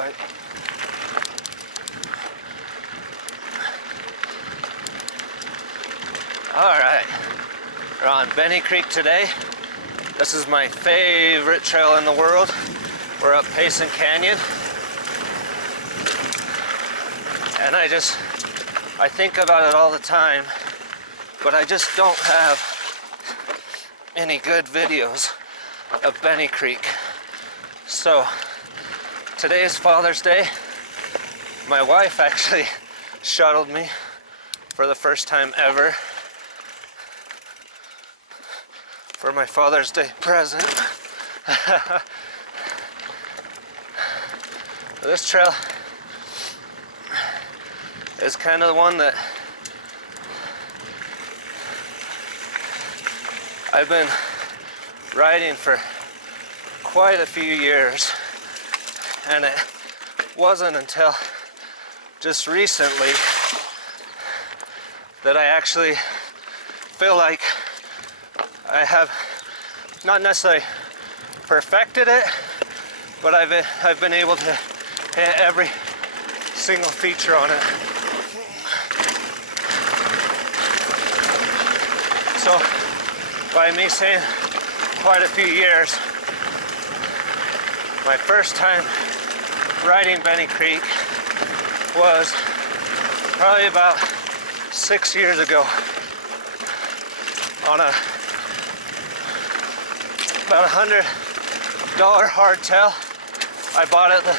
bike. Alright, we're on Bennie Creek today. This is my favorite trail in the world. We're up Payson Canyon. And I think about it all the time, but I just don't have any good videos of Bennie Creek. So today is Father's Day. My wife actually shuttled me for the first time ever for my Father's Day present. This trail is kind of the one that I've been riding for quite a few years, and it wasn't until just recently that I actually feel like I have not necessarily perfected it, but I've been able to hit every single feature on it. So by me saying quite a few years, my first time riding Bennie Creek was probably about 6 years ago on about $100 hardtail I bought at the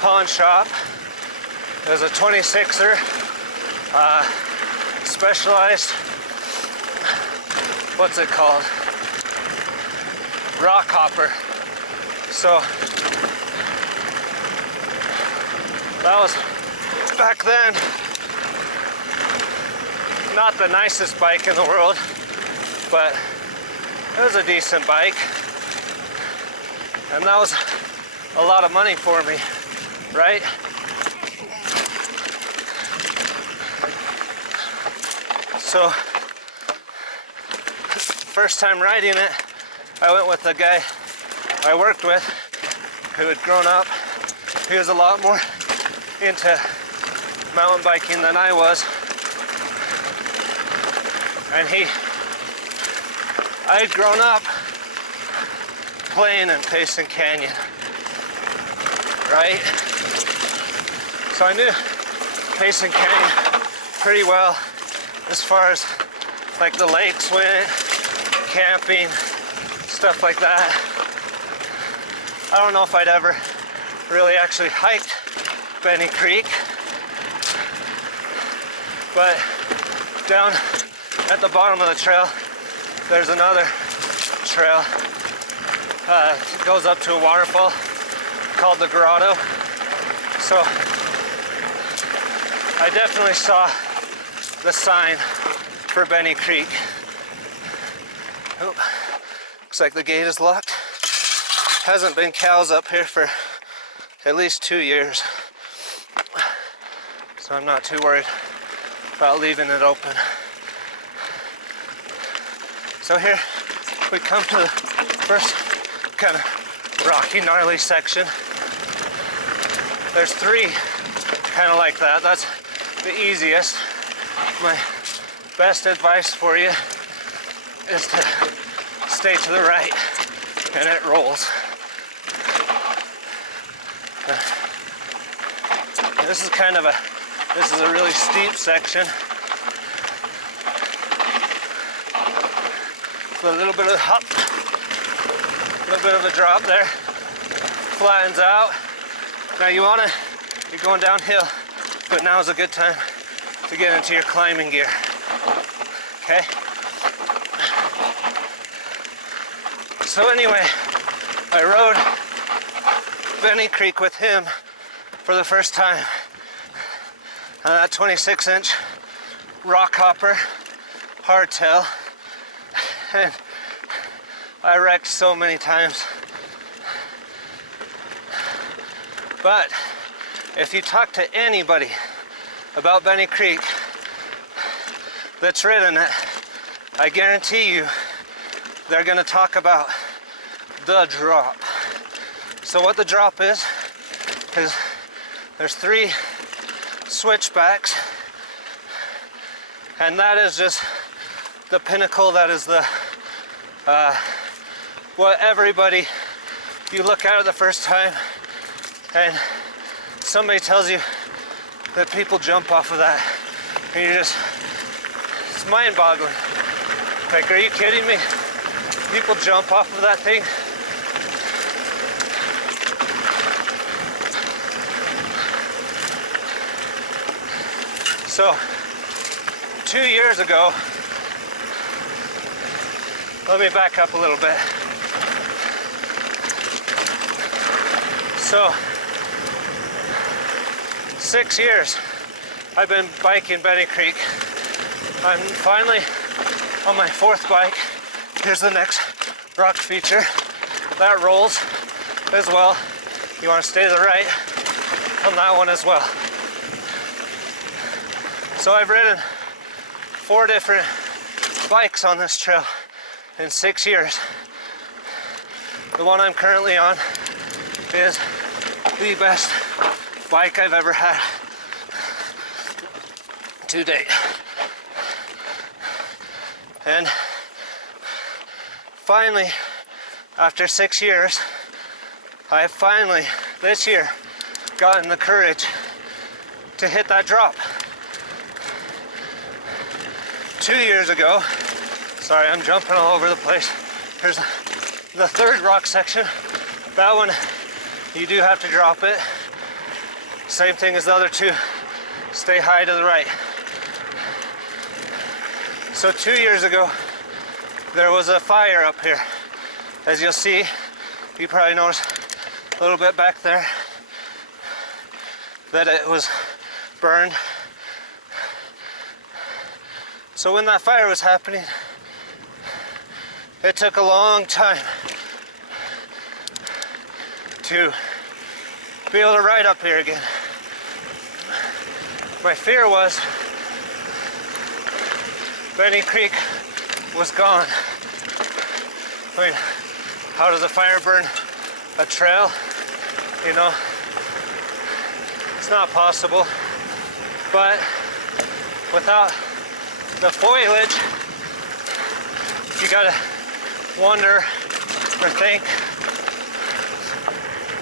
pawn shop. It was a 26er, specialized, what's it called? Rock hopper. So that was back then not the nicest bike in the world, but it was a decent bike, and that was a lot of money for me, right? So first time riding it, I went with the guy I worked with who had grown up. He was a lot more into mountain biking than I was, and I had grown up playing in Payson Canyon, right? So I knew Payson Canyon pretty well as far as like the lakes went, camping, stuff like that. I don't know if I'd ever really actually hiked Bennie Creek, but down at the bottom of the trail there's another trail. It goes up to a waterfall called the Grotto. So I definitely saw the sign for Bennie Creek. Oh, looks like the gate is locked. Hasn't been cows up here for at least 2 years, so I'm not too worried about leaving it open. So here we come to the first kind of rocky, gnarly section. There's 3 kind of like that. That's the easiest. My best advice for you is to stay to the right, and it rolls. This is a really steep section. A little bit of a hop, a little bit of a drop there, flattens out. Now you're going downhill, but now is a good time to get into your climbing gear. Okay? So anyway, I rode Bennie Creek with him for the first time on that 26-inch rock hopper hardtail, and I wrecked so many times. But if you talk to anybody about Bennie Creek that's ridden it, I guarantee you they're going to talk about the drop. So what the drop is because there's 3 switchbacks, and that is just the pinnacle. That is the what everybody, you look at it the first time and somebody tells you that people jump off of that, and you just, it's mind-boggling. Like, are you kidding me? People jump off of that thing? So 2 years ago, let me back up a little bit. So 6 years I've been biking Bennie Creek. I'm finally on my 4th bike. Here's the next rock feature. That rolls as well. You want to stay to the right on that one as well. So I've ridden 4 different bikes on this trail in 6 years. The one I'm currently on is the best bike I've ever had to date. And finally, after 6 years, I have finally, this year, gotten the courage to hit that drop. 2 years ago, sorry, I'm jumping all over the place. Here's the 3rd rock section. That one, you do have to drop it. Same thing as the other 2. Stay high to the right. So 2 years ago, there was a fire up here. As you'll see, you probably noticed a little bit back there that it was burned. So when that fire was happening, it took a long time to be able to ride up here again. My fear was Bennie Creek was gone. I mean, how does a fire burn a trail? You know, it's not possible. But without the foliage, you gotta wonder or think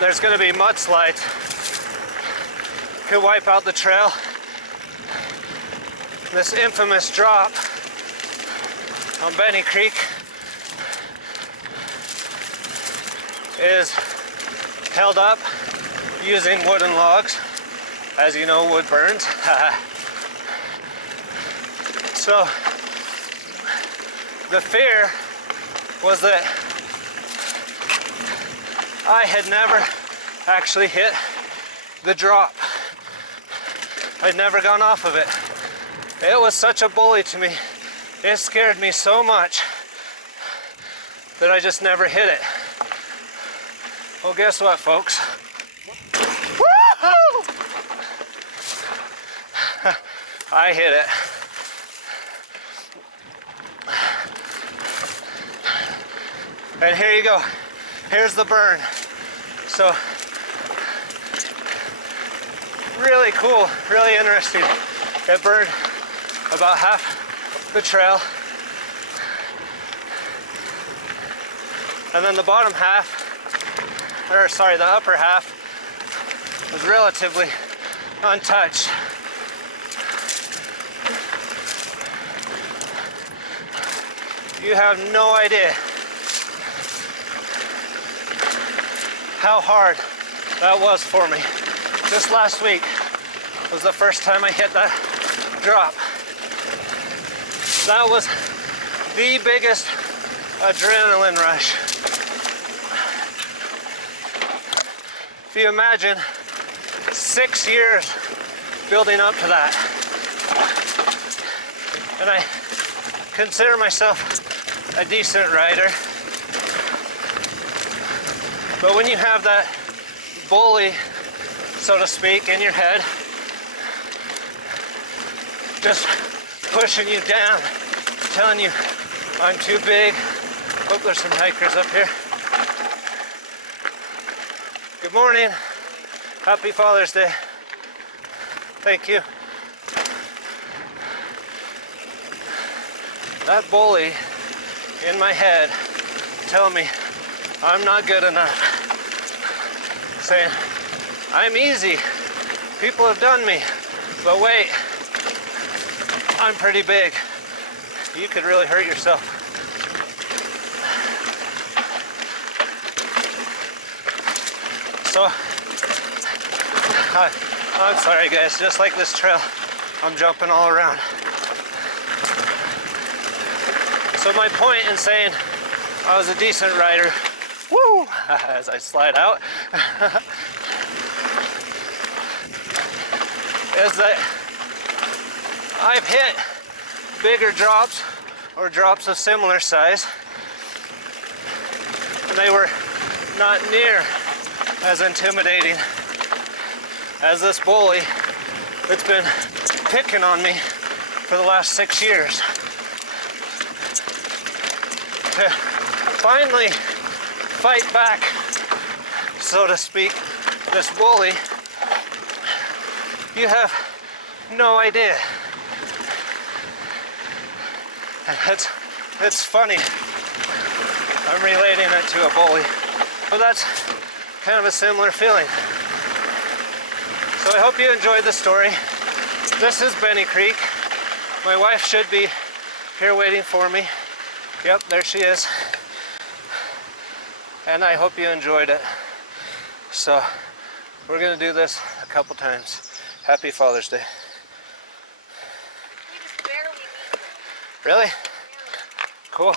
there's gonna be mudslides. Could wipe out the trail. This infamous drop on Bennie Creek is held up using wooden logs. As you know, wood burns. So the fear was that I had never actually hit the drop. I'd never gone off of it. It was such a bully to me. It scared me so much that I just never hit it. Well, guess what, folks? Woo-hoo! I hit it. And here you go. Here's the burn. So, really cool, really interesting. It burned about half the trail. And then the bottom half, or sorry, the upper half was relatively untouched. You have no idea how hard that was for me. Just last week was the first time I hit that drop. That was the biggest adrenaline rush. If you imagine 6 years building up to that. And I consider myself a decent rider. But when you have that bully, so to speak, in your head, just pushing you down, telling you I'm too big. Oh, there's some hikers up here. Good morning. Happy Father's Day. Thank you. That bully in my head tell me I'm not good enough. Saying, I'm easy. People have done me. But wait, I'm pretty big. You could really hurt yourself. So, I'm sorry guys, just like this trail, I'm jumping all around. So my point in saying I was a decent rider, woo, as I slide out, is that I've hit bigger drops or drops of similar size, and they were not near as intimidating as this bully that's been picking on me for the last 6 years. To finally fight back, so to speak, this bully, you have no idea. And it's funny. I'm relating it to a bully, but that's kind of a similar feeling. So I hope you enjoyed the story. This is Bennie Creek. My wife should be here waiting for me. Yep, there she is. And I hope you enjoyed it. So we're gonna do this a couple times. Happy Father's Day. We just barely made it. Really? Yeah. Cool.